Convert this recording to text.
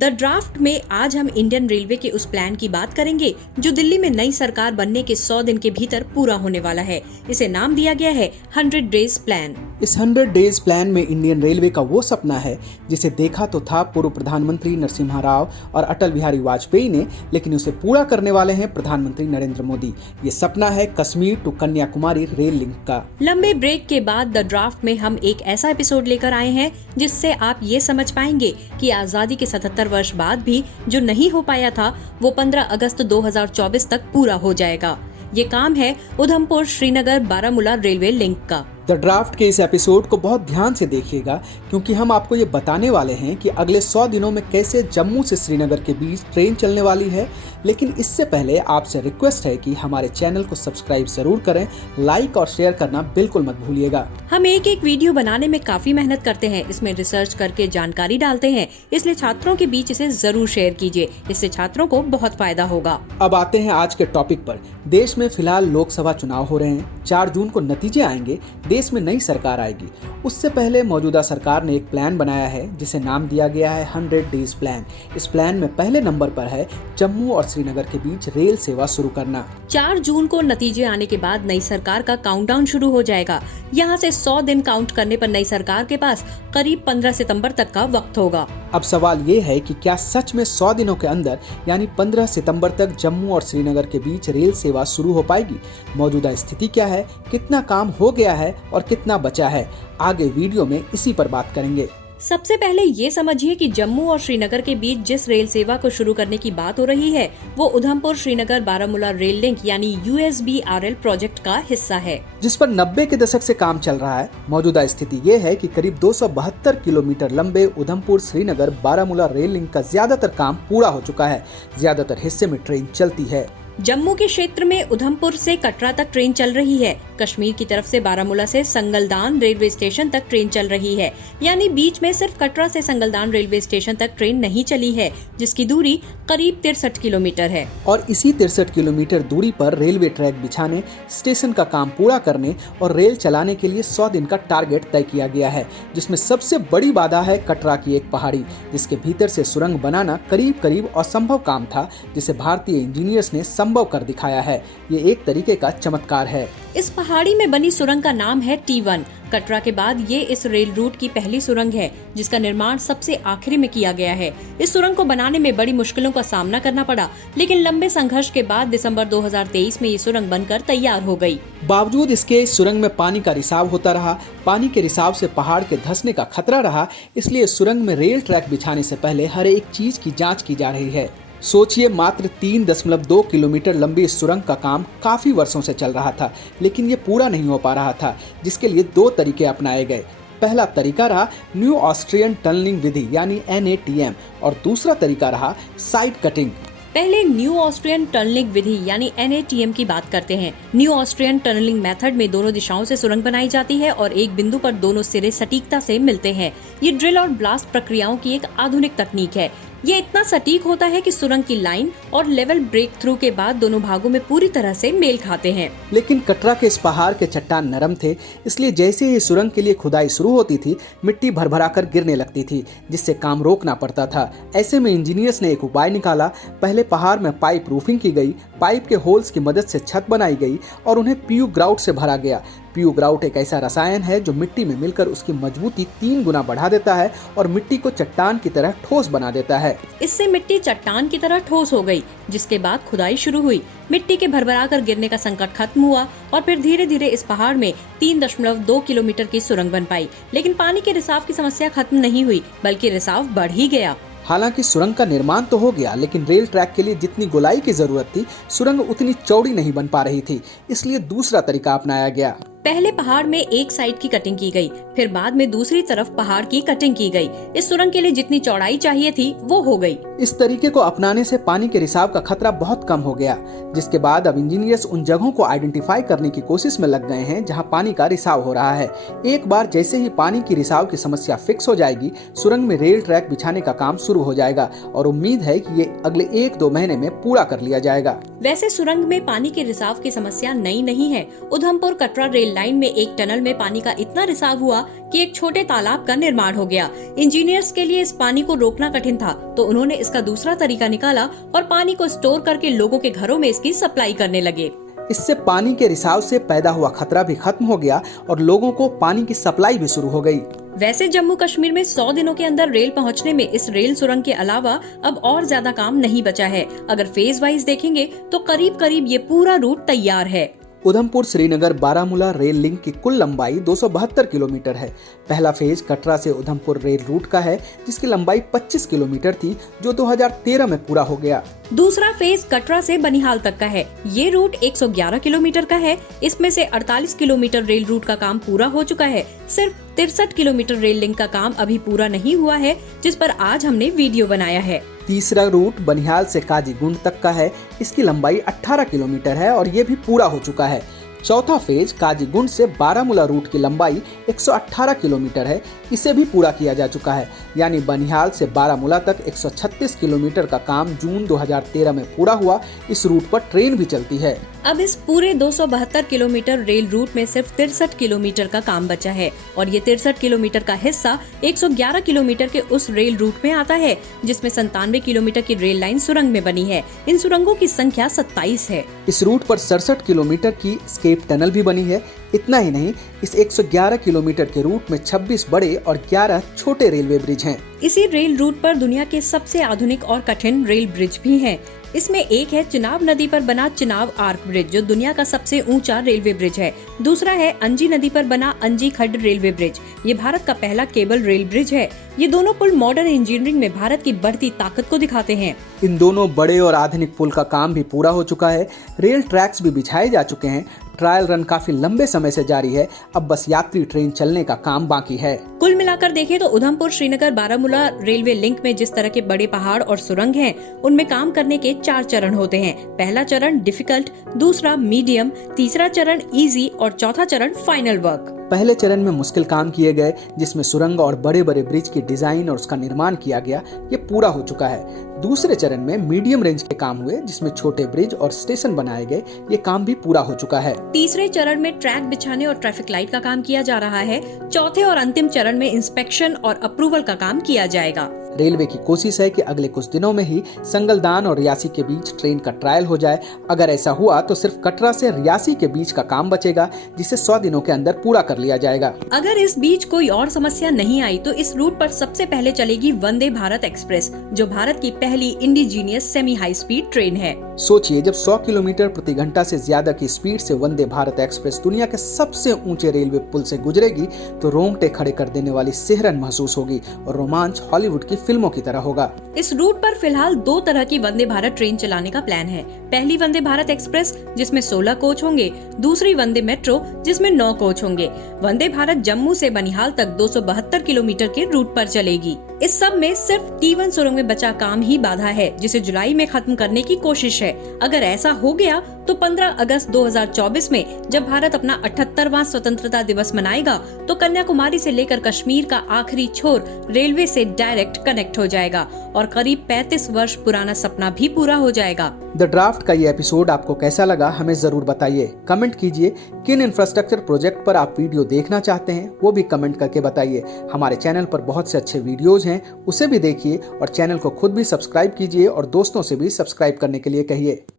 The draft में आज हम इंडियन रेलवे के उस प्लान की बात करेंगे जो दिल्ली में नई सरकार बनने के 100 दिन के भीतर पूरा होने वाला है। इसे नाम दिया गया है 100 डेज प्लान। इस 100 डेज प्लान में इंडियन रेलवे का वो सपना है जिसे देखा तो था पूर्व प्रधानमंत्री नरसिम्हा राव और अटल बिहारी वाजपेयी ने, लेकिन उसे पूरा करने वाले हैं प्रधानमंत्री नरेंद्र मोदी। ये सपना है Kashmir to Kanyakumari rail link का। लंबे ब्रेक के बाद द ड्राफ्ट में हम एक ऐसा एपिसोड लेकर आए हैं जिससे आप ये समझ पाएंगे कि आजादी के 77 वर्ष बाद भी जो नहीं हो पाया था वो 15 अगस्त 2024 तक पूरा हो जाएगा। ये काम है उधमपुर श्रीनगर बारामूला रेलवे लिंक का। द ड्राफ्ट के इस एपिसोड को बहुत ध्यान से देखिएगा क्योंकि हम आपको ये बताने वाले हैं कि अगले 100 दिनों में कैसे जम्मू से श्रीनगर के बीच ट्रेन चलने वाली है। लेकिन इससे पहले आपसे रिक्वेस्ट है कि हमारे चैनल को सब्सक्राइब जरूर करें, लाइक और शेयर करना बिल्कुल मत भूलिएगा। हम एक वीडियो बनाने में काफी मेहनत करते हैं, इसमें रिसर्च करके जानकारी डालते हैं, इसलिए छात्रों के बीच इसे जरूर शेयर कीजिए, इससे छात्रों को बहुत फायदा होगा। अब आते हैं आज के टॉपिक पर। देश में फिलहाल लोकसभा चुनाव हो रहे हैं। 4 जून को नतीजे आएंगे, देश में नई सरकार आएगी। उससे पहले मौजूदा सरकार ने एक प्लान बनाया है जिसे नाम दिया गया है 100 डेज प्लान। इस प्लान में पहले नंबर पर है जम्मू और श्रीनगर के बीच रेल सेवा शुरू करना। 4 जून को नतीजे आने के बाद नई सरकार का काउंटडाउन शुरू हो जाएगा। यहाँ से 100 दिन काउंट करने पर नई सरकार के पास करीब 15 सितंबर तक का वक्त होगा। अब सवाल ये है कि क्या सच में 100 दिनों के अंदर यानी 15 सितंबर तक जम्मू और श्रीनगर के बीच रेल सेवा शुरू हो पाएगी? मौजूदा स्थिति क्या है, कितना काम हो गया है और कितना बचा है, आगे वीडियो में इसी पर बात करेंगे। सबसे पहले ये समझिए कि जम्मू और श्रीनगर के बीच जिस रेल सेवा को शुरू करने की बात हो रही है वो उधमपुर श्रीनगर बारामूला रेल लिंक यानी USBRL प्रोजेक्ट का हिस्सा है, जिस पर 90 के दशक से काम चल रहा है। मौजूदा स्थिति ये है कि करीब 272 किलोमीटर लंबे उधमपुर श्रीनगर बारामूला रेल लिंक का ज्यादातर काम पूरा हो चुका है। ज्यादातर हिस्से में ट्रेन चलती है। जम्मू के क्षेत्र में उधमपुर से कटरा तक ट्रेन चल रही है। कश्मीर की तरफ से बारामूला से संगलदान रेलवे स्टेशन तक ट्रेन चल रही है, यानी बीच में सिर्फ कटरा से संगलदान रेलवे स्टेशन तक ट्रेन नहीं चली है, जिसकी दूरी करीब 63 किलोमीटर है। और इसी 63 किलोमीटर दूरी पर रेलवे ट्रैक बिछाने, स्टेशन का काम पूरा करने और रेल चलाने के लिए 100 दिन का टारगेट तय किया गया है, जिसमें सबसे बड़ी बाधा है कटरा की एक पहाड़ी, जिसके भीतर से सुरंग बनाना करीब असंभव काम था, जिसे भारतीय इंजीनियर्स ने संभव कर दिखाया है। ये एक तरीके का चमत्कार है। इस पहाड़ी में बनी सुरंग का नाम है T1। कटरा के बाद ये इस रेल रूट की पहली सुरंग है जिसका निर्माण सबसे आखिरी में किया गया है। इस सुरंग को बनाने में बड़ी मुश्किलों का सामना करना पड़ा, लेकिन लंबे संघर्ष के बाद दिसंबर 2023 में ये सुरंग बनकर तैयार हो गई। बावजूद इसके इस सुरंग में पानी का रिसाव होता रहा। पानी के रिसाव से पहाड़ के धंसने का खतरा रहा, इसलिए सुरंग में रेल ट्रैक बिछाने से पहले हर एक चीज की जाँच की जा रही है। सोचिए, मात्र 3.2 किलोमीटर लंबी इस सुरंग का काम काफी वर्षों से चल रहा था, लेकिन ये पूरा नहीं हो पा रहा था, जिसके लिए 2 तरीके अपनाए गए। पहला तरीका रहा न्यू ऑस्ट्रियन टनलिंग विधि यानी NATM और दूसरा तरीका रहा साइड कटिंग। पहले न्यू ऑस्ट्रियन टनलिंग विधि यानी NATM की बात करते हैं। न्यू ऑस्ट्रियन टनलिंग मेथड में दोनों दिशाओं से सुरंग बनाई जाती है और एक बिंदु पर दोनों सिरे सटीकता से मिलते हैं। ये ड्रिल और ब्लास्ट प्रक्रियाओं की एक आधुनिक तकनीक है। ये इतना सटीक होता है कि सुरंग की लाइन और लेवल ब्रेक थ्रू के बाद दोनों भागों में पूरी तरह से मेल खाते हैं। लेकिन कटरा के इस पहाड़ के चट्टान नरम थे, इसलिए जैसे ही सुरंग के लिए खुदाई शुरू होती थी, मिट्टी भरभरा कर गिरने लगती थी, जिससे काम रोकना पड़ता था। ऐसे में इंजीनियर्स ने एक उपाय निकाला। पहले पहाड़ में पाइप रूफिंग की गई, पाइप के होल्स की मदद से छत बनाई गई और उन्हें PU ग्राउट से भरा गया। PU ग्राउट एक ऐसा रसायन है जो मिट्टी में मिलकर उसकी मजबूती 3 गुना बढ़ा देता है और मिट्टी को चट्टान की तरह ठोस बना देता है। इससे मिट्टी चट्टान की तरह ठोस हो गई, जिसके बाद खुदाई शुरू हुई। मिट्टी के भरभरा कर गिरने का संकट खत्म हुआ और फिर धीरे धीरे इस पहाड़ में 3.2 किलोमीटर की सुरंग बन पाई। लेकिन पानी के रिसाव की समस्या खत्म नहीं हुई, बल्कि रिसाव बढ़ ही गया। हालांकि सुरंग का निर्माण तो हो गया, लेकिन रेल ट्रैक के लिए जितनी गोलाई की जरूरत थी, सुरंग उतनी चौड़ी नहीं बन पा रही थी, इसलिए दूसरा तरीका अपनाया गया। पहले पहाड़ में एक साइड की कटिंग की गई, फिर बाद में दूसरी तरफ पहाड़ की कटिंग की गई। इस सुरंग के लिए जितनी चौड़ाई चाहिए थी वो हो गई। इस तरीके को अपनाने से पानी के रिसाव का खतरा बहुत कम हो गया, जिसके बाद अब इंजीनियर्स उन जगहों को आइडेंटिफाई करने की कोशिश में लग गए हैं जहां पानी का रिसाव हो रहा है। एक बार जैसे ही पानी की रिसाव की समस्या फिक्स हो जाएगी, सुरंग में रेल ट्रैक बिछाने का काम शुरू हो जाएगा और उम्मीद है कि ये अगले 1-2 महीने में पूरा कर लिया जाएगा। वैसे सुरंग में पानी के रिसाव की समस्या नई नहीं है। Udhampur Katra rail rail line में एक टनल में पानी का इतना रिसाव हुआ कि एक छोटे तालाब का निर्माण हो गया। इंजीनियर्स के लिए इस पानी को रोकना कठिन था, तो उन्होंने इसका दूसरा तरीका निकाला और पानी को स्टोर करके लोगों के घरों में इसकी सप्लाई करने लगे। इससे पानी के रिसाव से पैदा हुआ खतरा भी खत्म हो गया और लोगों को पानी की सप्लाई भी शुरू हो गई। वैसे जम्मू कश्मीर में 100 दिनों के अंदर रेल पहुंचने में इस रेल सुरंग के अलावा अब और ज्यादा काम नहीं बचा है। अगर फेज वाइज देखेंगे तो करीब करीब ये पूरा रूट तैयार है। उधमपुर श्रीनगर बारामूला रेल लिंक की कुल लंबाई 272 किलोमीटर है। पहला फेज कटरा से उधमपुर रेल रूट का है, जिसकी लंबाई 25 किलोमीटर थी, जो 2013 में पूरा हो गया। दूसरा फेज कटरा से बनिहाल तक का है। ये रूट 111 किलोमीटर का है। इसमें से 48 किलोमीटर रेल रूट का काम पूरा हो चुका है। सिर्फ 63 किलोमीटर रेल लिंक का काम अभी पूरा नहीं हुआ है, जिस पर आज हमने वीडियो बनाया है। तीसरा रूट बनिहाल से काजीगुंड तक का है। इसकी लंबाई 18 किलोमीटर है और ये भी पूरा हो चुका है। चौथा फेज काजीगुंड से बारामूला रूट की लंबाई 118 किलोमीटर है। इसे भी पूरा किया जा चुका है, यानी बनिहाल से बारामूला तक 136 किलोमीटर का काम जून 2013 में पूरा हुआ। इस रूट पर ट्रेन भी चलती है। अब इस पूरे 272 किलोमीटर रेल रूट में सिर्फ 63 किलोमीटर का काम बचा है और ये 63 किलोमीटर का हिस्सा 111 किलोमीटर के उस रेल रूट में आता है, जिसमें 97 किलोमीटर की रेल लाइन सुरंग में बनी है। इन सुरंगों की संख्या 27 है। इस रूट पर 67 किलोमीटर की स्केप टनल भी बनी है। इतना ही नहीं, इस 111 किलोमीटर के रूट में 26 बड़े और 11 छोटे रेलवे ब्रिज हैं। इसी रेल रूट पर दुनिया के सबसे आधुनिक और कठिन रेल ब्रिज भी हैं। इसमें एक है चिनाब नदी पर बना चिनाब आर्क ब्रिज, जो दुनिया का सबसे ऊंचा रेलवे ब्रिज है। दूसरा है अंजी नदी पर बना अंजी खड्ड रेलवे ब्रिज। ये भारत का पहला केबल रेल ब्रिज है। ये दोनों पुल मॉडर्न इंजीनियरिंग में भारत की बढ़ती ताकत को दिखाते हैं। इन दोनों बड़े और आधुनिक पुल का काम भी पूरा हो चुका है। रेल ट्रैक्स भी बिछाए जा चुके हैं। ट्रायल रन काफी लंबे समय से जारी है। अब बस यात्री ट्रेन चलने का काम बाकी है। कुल मिलाकर देखें तो उधमपुर श्रीनगर बारामूला रेलवे लिंक में जिस तरह के बड़े पहाड़ और सुरंग हैं, उनमें काम करने के 4 चरण होते हैं। पहला चरण डिफिकल्ट, दूसरा मीडियम, तीसरा चरण इजी और चौथा चरण फाइनल वर्क। पहले चरण में मुश्किल काम किए गए, जिसमें सुरंग और बड़े बड़े ब्रिज की डिजाइन और उसका निर्माण किया गया। ये पूरा हो चुका है। दूसरे चरण में मीडियम रेंज के काम हुए, जिसमें छोटे ब्रिज और स्टेशन बनाए गए। ये काम भी पूरा हो चुका है। तीसरे चरण में ट्रैक बिछाने और ट्रैफिक लाइट का काम किया जा रहा है। चौथे और अंतिम चरण में इंस्पेक्शन और अप्रूवल का काम किया जाएगा। रेलवे की कोशिश है कि अगले कुछ दिनों में ही संगलदान और रियासी के बीच ट्रेन का ट्रायल हो जाए। अगर ऐसा हुआ तो सिर्फ कटरा से रियासी के बीच का काम बचेगा, जिसे 100 दिनों के अंदर पूरा कर लिया जाएगा। अगर इस बीच कोई और समस्या नहीं आई तो इस रूट पर सबसे पहले चलेगी वंदे भारत एक्सप्रेस, जो भारत की पहली indigenous semi high speed train है। सोचिए, जब 100 किलोमीटर प्रति घंटा से ज्यादा की स्पीड से वंदे भारत एक्सप्रेस दुनिया के सबसे ऊंचे रेलवे पुल से गुजरेगी, तो रोंगटे खड़े कर देने वाली सिहरन महसूस होगी और रोमांच हॉलीवुड की फिल्मों की तरह होगा। इस रूट पर फिलहाल 2 तरह की वंदे भारत ट्रेन चलाने का प्लान है। पहली वंदे भारत एक्सप्रेस, जिसमें 16 कोच होंगे। दूसरी वंदे मेट्रो, जिसमें 9 कोच होंगे। वंदे भारत जम्मू से बनिहाल तक 272 किलोमीटर के रूट पर चलेगी। इस सब में सिर्फ T1 सुरंग में बचा काम ही बाधा है, जिसे जुलाई में खत्म करने की कोशिश है। अगर ऐसा हो गया तो 15 अगस्त 2024 में जब भारत अपना 78वां स्वतंत्रता दिवस मनाएगा, तो कन्याकुमारी से लेकर कश्मीर का आखिरी छोर रेलवे से डायरेक्ट कनेक्ट हो जाएगा और करीब 35 वर्ष पुराना सपना भी पूरा हो जाएगा। द ड्राफ्ट का ये एपिसोड आपको कैसा लगा, हमें जरूर बताइए। कमेंट कीजिए किन इंफ्रास्ट्रक्चर प्रोजेक्ट पर आप वीडियो देखना चाहते हैं, वो भी कमेंट करके बताइए। हमारे चैनल पर बहुत से अच्छे वीडियोज हैं, उसे भी देखिए और चैनल को खुद भी सब्सक्राइब कीजिए और दोस्तों से भी सब्सक्राइब करने के लिए कहिए।